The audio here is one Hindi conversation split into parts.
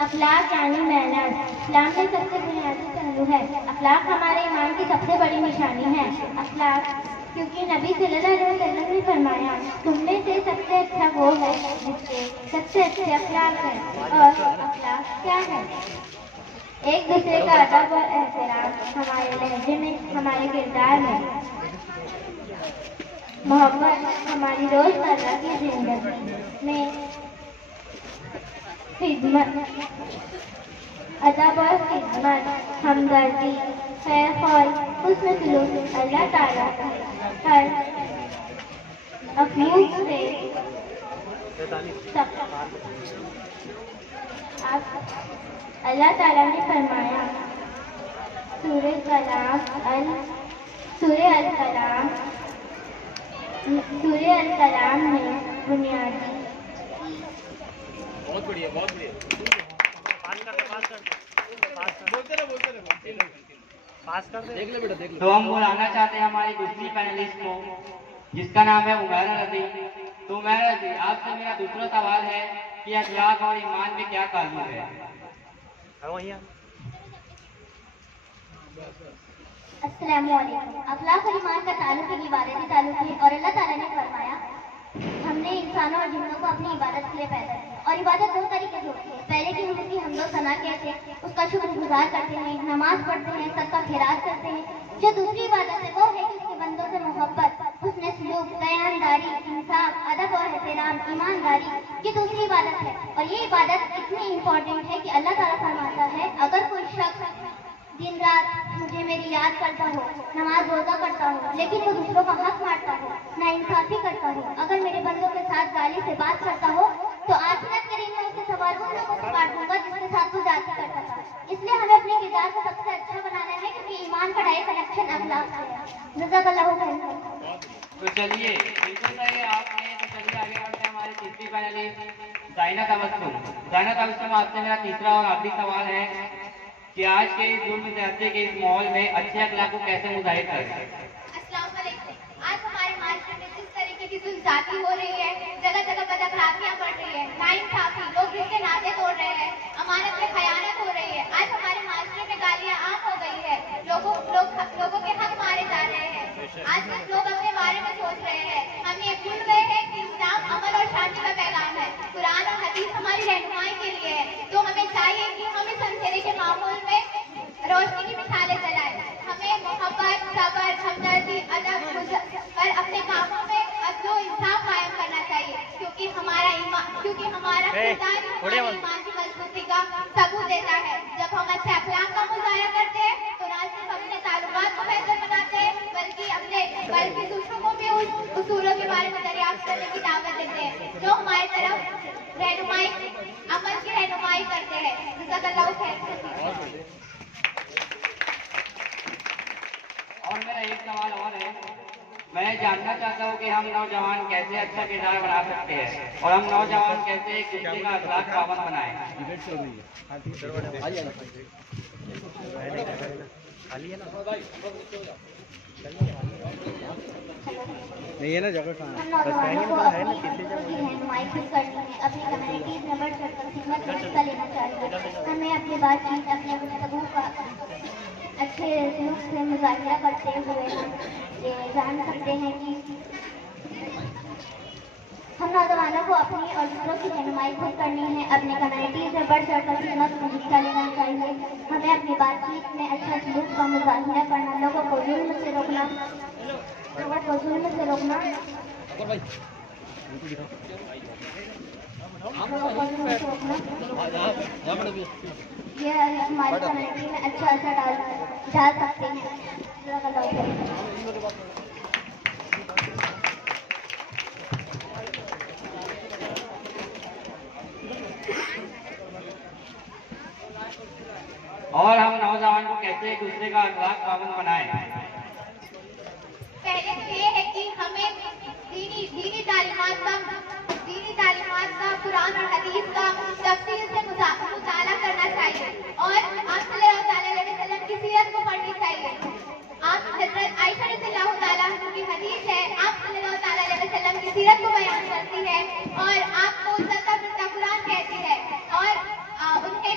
अखलाक यानी मेहनत इस्लाम में सबसे बुनियादी पहलू है। अखलाक हमारे ईमान की सबसे बड़ी निशानी है। अखलाक क्योंकि नबी सल्लल्लाहु अलैहि वसल्लम ने फरमाया, तुम में से सबसे अच्छा वो है जिसके सबसे अच्छे अखलाक हैं। और अखलाक क्या है? एक दूसरे का अदब और एहतराम हमारे लहजे में, हमारे किरदार में, मोहब्बत हमारी रोजमर्रा की जिंदगी में, खिदमत, अदब और खिदमत, हमदर्दी, खैर ख्वाही, हुस्न सलूक अल्लाह ताला हर मखलूक से अल्लाह ताला ने फरमाया, सूरह अल कलाम में बुनियादी बहुत बढ़िया तो हम बुलाना चाहते हैं हमारी दूसरी पैनलिस्ट को, जिसका नाम है उमैरा रज़ी। तो उमैरा रज़ी, आपसे मेरा दूसरा सवाल है कि अखलाक और ईमान में क्या ताल्लुक है? अस्सलामु अलैकुम। अखलाक और ईमान का ताल्लुक एक इबादती ताल्लुक है और अल्लाह ताला ने फरमाया, हमने इंसानों और जिन्नों को अपनी इबादत के लिए पैदा किया। और इबादत दो तरीके से होती है। पहले की हम उसकी हमदो सना कहते हैं, उसका शुक्रगुजार करते हैं, नमाज पढ़ते हैं, सदका खैरात करते हैं। जो दूसरी इबादत है वो है कि उसके बंदों से मोहब्बत, हुस्न सलूक, बयानदारी, इंसाफ, अदब और एहतराम, ईमानदारी, ये दूसरी इबादत है। और ये इबादत इतनी इम्पोर्टेंट है कि अल्लाह ताला फरमाता है, अगर कोई शख्स दिन रात मुझे मेरी याद करता हो, नमाज रोजा करता हो, लेकिन वो दूसरों का हक मारता हो, नाइंसाफी करता हो, अगर मेरे बंदों के साथ गाली से बात करता हो, तो आखिरत के दिन में उसके सवाल उन लोगों से काट दूंगा जिसके साथ वो जाति करता था। इसलिए हमें अपने किरदार को सबसे अच्छा बनाना है, क्योंकि ईमान का डायरेक्ट कनेक्शन अखलाक से है। जज़ाकल्लाहु खैर। तो चलिए, बिल्कुल सही आपने। तो चलिए आगे बढ़ते हैं हमारी तीसरी पैनलिस्ट ज़ाइना तबस्सुम। ज़ाइना तबस्सुम, आपसे मेरा तीसरा और आखिरी सवाल है कि आज के इस जुल्म ज़्यादती के इस माहौल में अच्छे अखलाक को कैसे मुजाहिर करें? अस्सलाम वालेकुम। आज हमारे माशरे में जिस तरीके की जुल्मज़्यादती हो रही है, जगह जगह बदअखलाकियां बढ़ रही है, नाइंसाफी, लोग रिश्ते नाते तोड़ रहे हैं, अमानत में खयानत हो रही है। आज हमारे माशरे में गालियां आम हो गई है, लोगों के हक मारे जा रहे हैं। आज बस लोग अपने बारे में सोच रहे हैं। हम ये भूल गए हैं कि इस्लाम अमन और शांति का पैगाम है, कुरान और हदीस हमारी रहनुमाई के लिए है। तो हमें चाहिए कि हम इस अंधेरे के माहौल में रोशनी की मिसालें जलाएं। हमें मोहब्बत, सब्र, हमदर्दी, अदब पर अपने कामों में अदल और इंसाफ कायम करना चाहिए, क्योंकि हमारा किरदार हमारे ईमान की मजबूती का सबूत देता है। जब हम अच्छे अखलाक का मुजाहिरा करते हैं, तो न सिर्फ अपने ताल्लुकात को बेहतर बनाते हैं, बल्कि दूसरों को भी उस उसूलों के बारे में दरियाफ्त करने की दावत देते हैं जो हमारी तरफ अमल की रहनुमाई करते हैं। जज़ाकल्लाहु खैर। और मेरा एक सवाल और है, मैं जानना चाहता हूँ कि हम नौजवान कैसे अच्छा किरदार बना सकते हैं और हम नौजवान कैसे एक दूसरे का अखलाक पाबंद बनाएं। नहीं है ना जगह कहाँ रहनुमाई खुद करनी है, अपनी कम्युनिटीज में बढ़ चढ़ कर खिदमत में हिस्सा लेना चाहिए। हमें अपनी बातचीत, अपने गुफ्तगू का अच्छे सलूक से मुज़ाहिरा करते हुए हम ये जान सकते हैं कि हम नौजवानों को अपनी और दूसरों की रहनुमाई खुद करनी है, अपनी कम्युनिटीज में बढ़ चढ़ कर खिदमत में हिस्सा लेना चाहिए। हमें अपनी बातचीत में अच्छा सलूक का मुज़ाहिरा करना, लोगों को जुल्म से रोकना, ये हमारी कम्युनिटी में अच्छा असर डाल सकते हैं। और हम नौजवान को कैसे एक दूसरे का अखलाक पाबंद बनाएं? पहले तो ये है कि हमें दीनी तालीमात का कुरान और हदीस का तफसील से मुताला करना चाहिए और आप सल्लल्लाहु अलैहि वसल्लम की सीरत को पढ़नी चाहिए। आप हजरत आयशा रज़ियल्लाहु तआला अन्हा की हदीस है, आप सल्लल्लाहु अलैहि वसल्लम की सीरत को बयान करती है और आपको सत्ता कुरान कहती है और उनके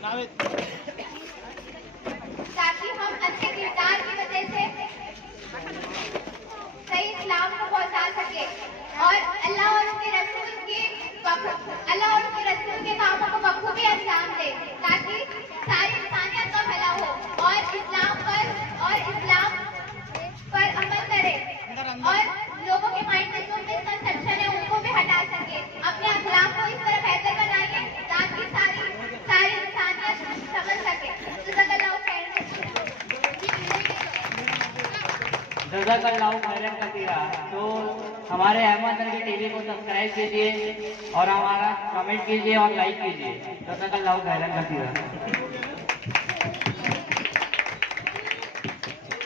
ताकि हम अच्छे किरदार की वजह से सही इस्लाम को पहुंचा सके और अल्लाह और उसके रसूल के कामों को बखूबी अंजाम दे, ताकि सारी इंसानियत का भला हो और इस्लाम पर अमल करे और लोगों के माइंड में जो मिसकंसेप्शन है उनको भी हटा सके। अपने अखलाक को इस तरह बेहतर बनाइए ताकि सारी इंसानियत समझ सके। जज़ाकल्लाहु खैरन कसीरा। तो हमारे अहमद नबी टीवी को सब्सक्राइब कीजिए और हमारा कमेंट कीजिए और लाइक कीजिए। जज़ाकल्लाहु खैरन कसीरा।